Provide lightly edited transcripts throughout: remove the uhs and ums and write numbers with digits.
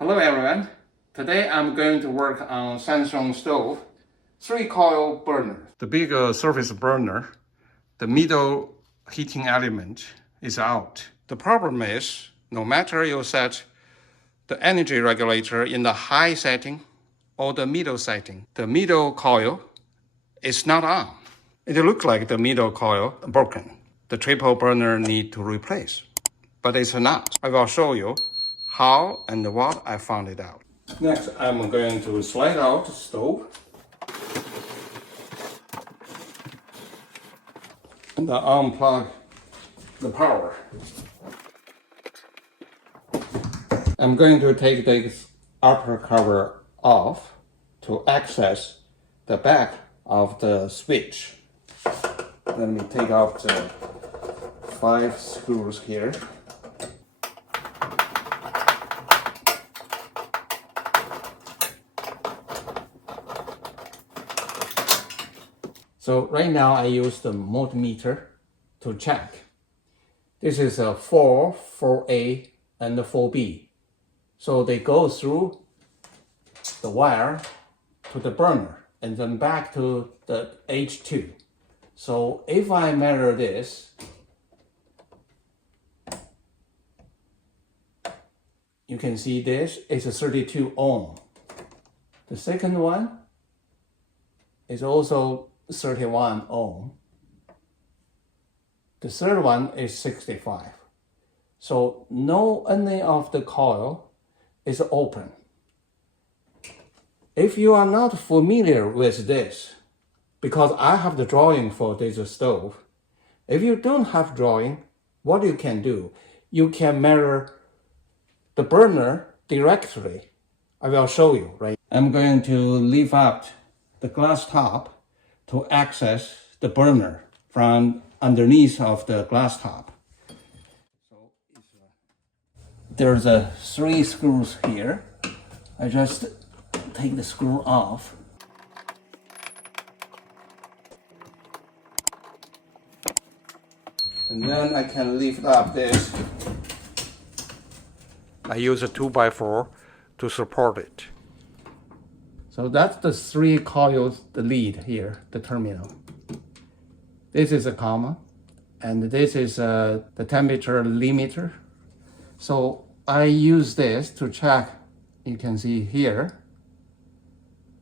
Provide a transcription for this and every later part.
Hello everyone. Today I'm going to work on Samsung stove, 3-coil burner. The big surface burner, the middle heating element is out. The problem is, no matter you set the energy regulator in the high setting or the middle setting, the middle coil is not on. It looks like the middle coil broken. The triple burner need to replace, but it's not. I will show you how and what I found it out. Next, I'm going to slide out the stove and unplug the power. I'm going to take this upper cover off to access the back of the switch. Let me take out the 5 screws here. So right now I use the multimeter to check. This is a 4, 4A, and 4B. So they go through the wire to the burner and then back to the H2. So if I measure this, you can see this is a 32 ohm. The second one is also 31 ohm. The third one is 65. So no any of the coil is open. If you are not familiar with this, because I have the drawing for this stove, if you don't have drawing, what you can do, you can measure the burner directly. I will show you, right? I'm going to lift up the glass top to access the burner from underneath of the glass top. So there's 3 screws here. I just take the screw off. And then I can lift up this. I use a 2x4 to support it. So that's the 3 coils, the lead here, the terminal. This is a comma, and this is the temperature limiter. So I use this to check. You can see here,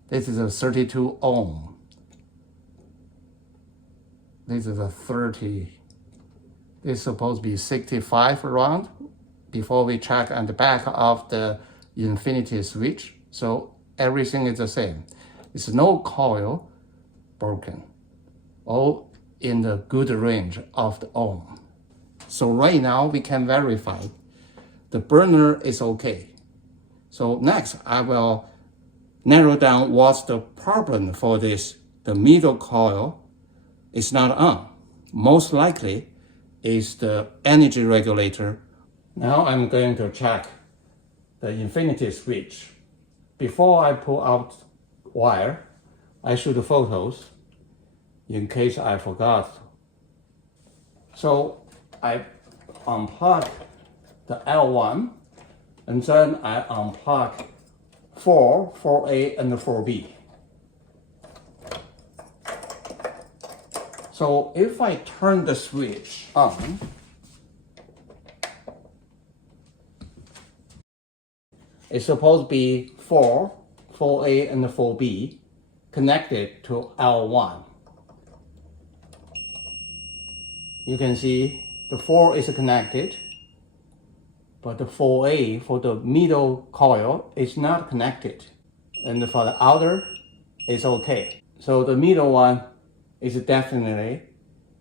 this is a 32 ohm. This is a 30. This is supposed to be 65 around before we check on the back of the infinity switch. So everything is the same. It's no coil broken. All in the good range of the ohm. So right now we can verify the burner is okay. So next I will narrow down what's the problem for this. The middle coil is not on. Most likely is the energy regulator. Now I'm going to check the infinity switch. Before I pull out wire, I shoot the photos in case I forgot. So I unplug the L1 and then I unplug 4, 4A, and 4B. So if I turn the switch on, it's supposed to be 4, 4A, and 4B connected to L1. You can see the 4 is connected, but the 4A for the middle coil is not connected. And for the outer, it's okay. So the middle one is definitely,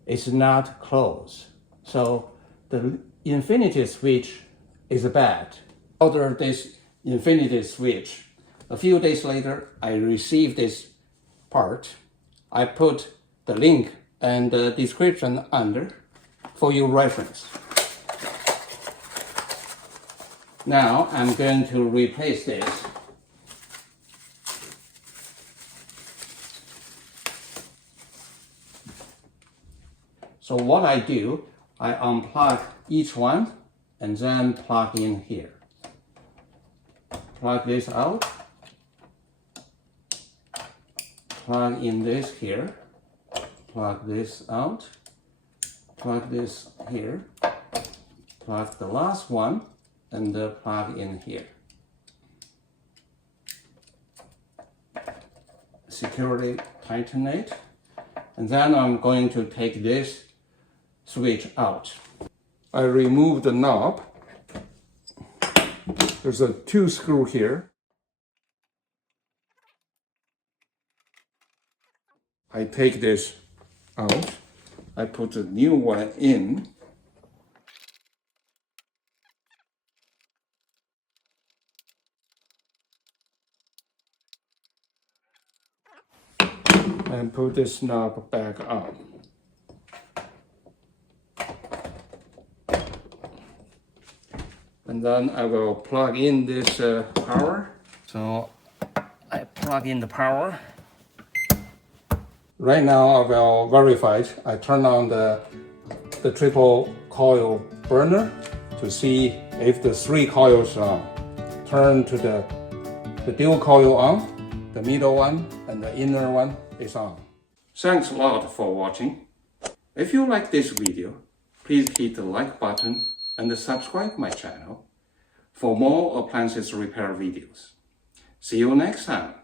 it's not closed. So the infinity switch is bad. After this infinity switch, a few days later, I received this part. I put the link and the description under for your reference. Now I'm going to replace this. So what I do, I unplug each one and then plug in here. plug this out, plug in this here, plug this out, plug this here, plug the last one, and plug in here. Securely tighten it, and then I'm going to take this switch out. I remove the knob. There's a 2 screw here. I take this out. I put a new one in. And put this knob back on. And then I will plug in this power. So I plug in the power. Right now I will verify it. I turn on the triple coil burner to see if the 3 coils are on. Turn to the dual coil on, the middle one and the inner one is on. Thanks a lot for watching. If you like this video, please hit the like button and subscribe my channel for more appliances repair videos. See you next time.